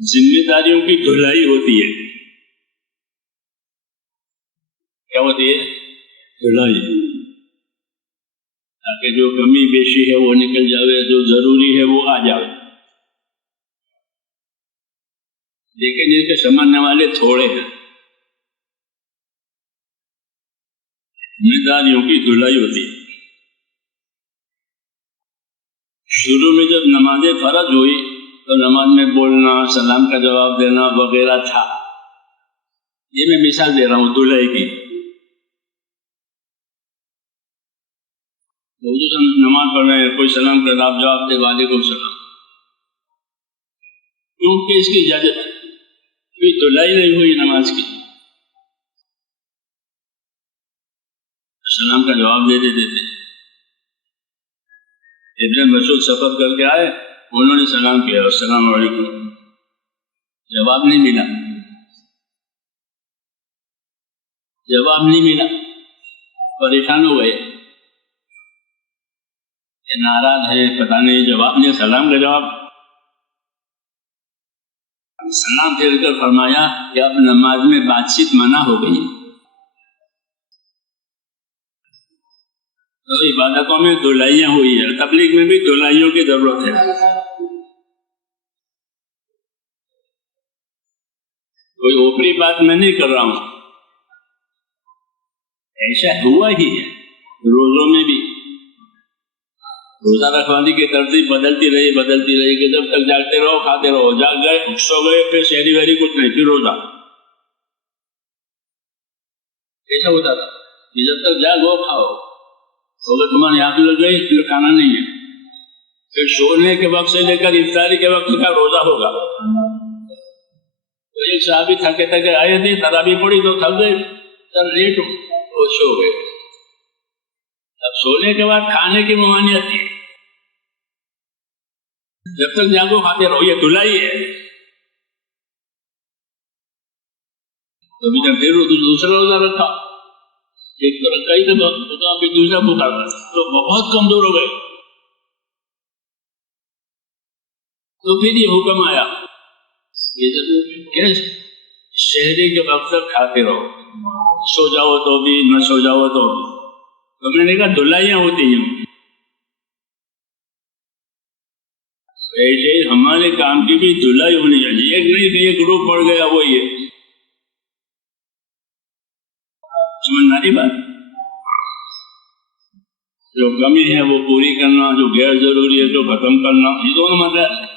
ذمہ داریوں کی دھلائی ہوتی ہے. کیا ہوتی ہے؟ دھلائی. تاکہ جو کمی بیشی ہے وہ نکل جاوے، جو ضروری ہے وہ آ جاوے. لیکن اس کے سمجھنے والے تھوڑے ہیں. ذمہ داریوں کی دھلائی ہوتی ہے. شروع میں جب نماز فرض ہوئی تو نماز میں بولنا، سلام کا جواب دینا وغیرہ تھا. یہ میں مثال دے رہا ہوں دھلائی کی. نماز پڑھ رہے ہیں، کوئی سلام کرنا، آپ جواب دے وعلیکم السلام، کیونکہ اس کی اجازت ہے، کوئی دھلائی نہیں ہوئی نماز کی. سلام کا جواب دے دیتے تھے. ابن مسعود سفر کر کے آئے، انہوں نے سلام کیا، السلام علیکم، جواب نہیں ملا. جواب نہیں ملا، پریشان ہو گئے، ناراض ہے، پتہ نہیں جواب نہیں، سلام کا جواب. سلام پھیر کر فرمایا کہ اب نماز میں بات چیت منع ہو گئی. تو عبادتوں میں دھلائیاں ہوئی ہے، تبلیغ میں بھی دھلائیوں کی ضرورت ہے. کوئی اوپری بات میں نہیں کر رہا ہوں، ایسا ہوا ہی ہے. روزوں میں بھی روزہ رکھوانے کی ترتیب بدلتی رہی کہ جب تک جاگتے رہو کھاتے رہو، جاگ گئے سو گئے، پھر شہری وہری کچھ نہیں، پھر روزہ. ایسا ہوتا تھا کہ جب تک جاگو کھاؤ، اگر تمہاری آنکھ لگ گئی پھر کھانا نہیں ہے، پھر سونے کے وقت سے لے کر افطاری کے وقت کا روزہ ہوگا. تو ایک صحابی تھکے تھکے آئے تھے، تراویح پڑھی تو تھک گئے، سر لیٹ ہو، وہ سو گئے. اب سونے کے بعد کھانے کی ممانعت تھی، جب تک جاگو کھاتے رہو، یہ دھلائی ہے. کبھی جب پھر دوسرا روزہ رکھا، ایک تو رکھا ہی تھا، پھر دوسرا بھوکا تھا، تو بہت کمزور ہو گئے. تو پھر یہ حکم آیا کہ شہری کے وقت تک کھاتے رہو، سو جاؤ تو بھی، نہ سو جاؤ تو بھی. تو میں نے کہا دھلائیاں ہوتی ہیں. ایسے ہمارے کام کی بھی دھلائی ہونی چاہیے. ایک نہیں کہ یہ گروپ پڑ گیا وہ یہ سمجھنا نہیں بات. جو کمی ہے وہ پوری کرنا، جو غیر ضروری ہے جو ختم کرنا، یہ دونوں مسئلہ ہے.